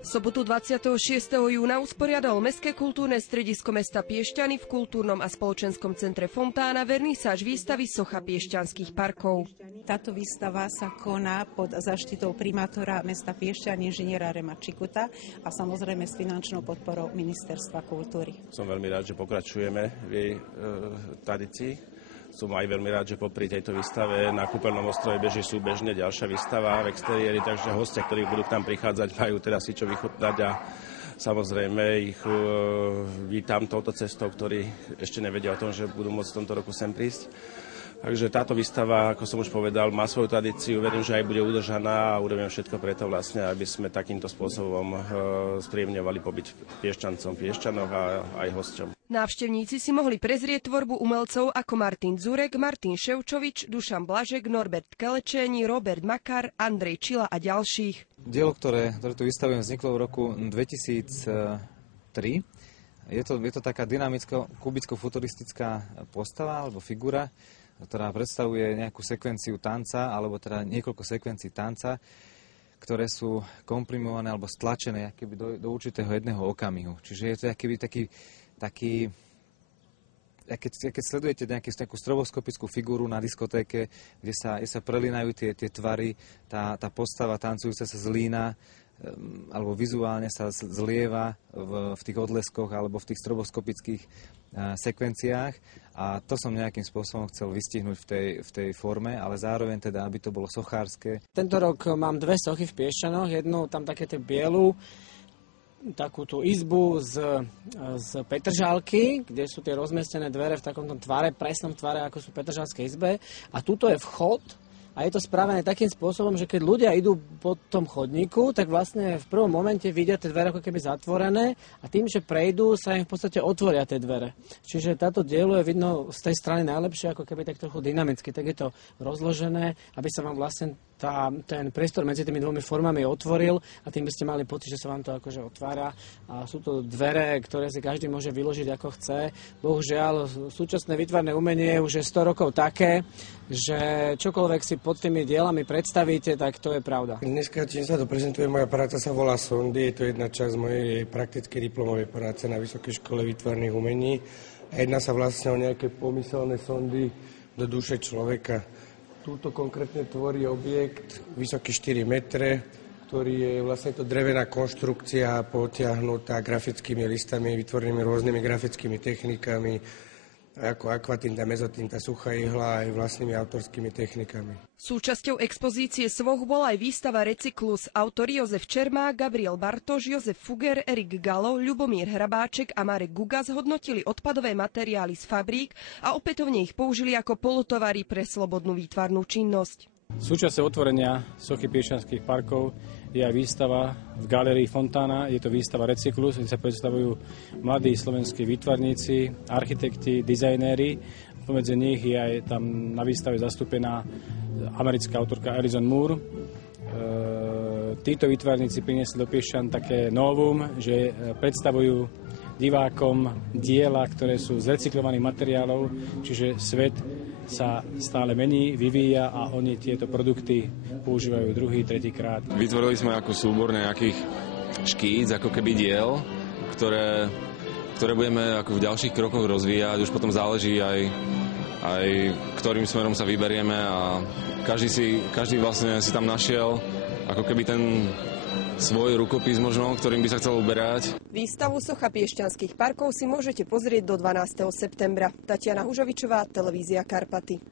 Sobotu 26. júna usporiadalo Mestské kultúrne stredisko mesta Piešťany v kultúrnom a spoločenskom centre Fontána vernisáž výstavy Socha piešťanských parkov. Táto výstava sa koná pod zaštitou primátora mesta Piešťany inžiniera Rema Čikuta a samozrejme s finančnou podporou Ministerstva kultúry. Som veľmi rád, že pokračujeme v jej tradícii. Som aj veľmi rád, že popri tejto výstave na Kúpeľnom ostrove beží súbežne ďalšia výstava v exteriéri, takže hostia, ktorí budú k nám prichádzať, majú teda si čo vychutnať a samozrejme ich vítam touto cestou, ktorí ešte nevedia o tom, že budú môcť v tomto roku sem prísť. Takže táto výstava, ako som už povedal, má svoju tradíciu, verím, že aj bude udržaná a urobíme všetko preto vlastne, aby sme takýmto spôsobom spríjemňovali pobyt Piešťancom, Piešťanov a aj hosťom. Návštevníci si mohli prezrieť tvorbu umelcov ako Martin Zurek, Martin Ševčovič, Dušan Blažek, Norbert Kelečéni, Robert Makar, Andrej Čila a ďalších. Dielo, ktoré tu vystavujem, vzniklo v roku 2003. Je to taká dynamicko-kubicko-futuristická postava alebo figura, ktorá predstavuje nejakú sekvenciu tanca, alebo teda niekoľko sekvencií tanca, ktoré sú komprimované alebo stlačené do určitého jedného okamihu. Čiže je to taký keď sledujete nejakú stroboskopickú figúru na diskotéke, kde sa prelínajú tie tvary, tá postava tancujúca sa zlína, alebo vizuálne sa zlieva v tých odleskoch alebo v tých stroboskopických sekvenciách. A to som nejakým spôsobom chcel vystihnúť v tej forme, ale zároveň teda, aby to bolo sochárske. Tento rok mám dve sochy v Piešťanoch, jednu tam také bielu, takú tú izbu z Petržalky, kde sú tie rozmiestnené dvere v takomto tvare, presnom tvare, ako sú v Petržalskej izbe. A tuto je vchod a je to spravené takým spôsobom, že keď ľudia idú po tom chodníku, tak vlastne v prvom momente vidia tie dvere ako keby zatvorené a tým, že prejdú, sa im v podstate otvoria tie dvere. Čiže táto dielo je vidno z tej strany najlepšie, ako keby tak trochu dynamicky. Tak je to rozložené, aby sa vám vlastne ten priestor medzi tými dvomi formami otvoril a tým by ste mali pocit, že sa vám to akože otvára. A sú to dvere, ktoré si každý môže vyložiť ako chce. Bohužiaľ, súčasné výtvarné umenie už je 100 rokov také, že čokoľvek si pod tými dielami predstavíte, tak to je pravda. Dneska, čím sa to prezentuje, moja práca sa volá Sondy. Je to jedna časť mojej praktickej diplomovej práce na Vysokej škole výtvarných umení. A jedná sa vlastne o nejaké pomyselné sondy do duše človeka. Túto konkrétne tvorí objekt vysoký 4 metre, ktorý je vlastne to drevená konštrukcia potiahnutá grafickými listami, vytvorenými rôznymi grafickými technikami, ako akvatinta, mezotinta, suchá ihla aj vlastnými autorskými technikami. Súčasťou expozície Svoch bola aj výstava Recyklus. Autori Jozef Čermák, Gabriel Bartoš, Jozef Fuger, Erik Galo, Ľubomír Hrabáček a Marek Guga zhodnotili odpadové materiály z fabrík a opätovne ich použili ako polotovary pre slobodnú výtvarnú činnosť. Súčasťou otvorenia Sochy piešťanských parkov je aj výstava v galérii Fontána. Je to výstava Recyklus, kde sa predstavujú mladí slovenskí výtvarníci, architekti, dizajnéri. Pomedzi nich je aj tam na výstave zastúpená americká autorka Alison Moore. Títo výtvarníci priniesli do Piešťan také novum, že predstavujú divákom diela, ktoré sú z recyklovaných materiálov, čiže svet sa stále mení, vyvíja a oni tieto produkty používajú druhý, tretí krát. Vytvorili sme ako súbor nejakých škíc, ako keby diel, ktoré budeme ako v ďalších krokoch rozvíjať. Už potom záleží aj ktorým smerom sa vyberieme a každý vlastne si tam našiel ako keby ten svoj rukopis možno, ktorým by sa chcel uberať. Výstavu Socha piešťanských parkov si môžete pozrieť do 12. septembra. Tatiana Hužovičová, Televízia Karpaty.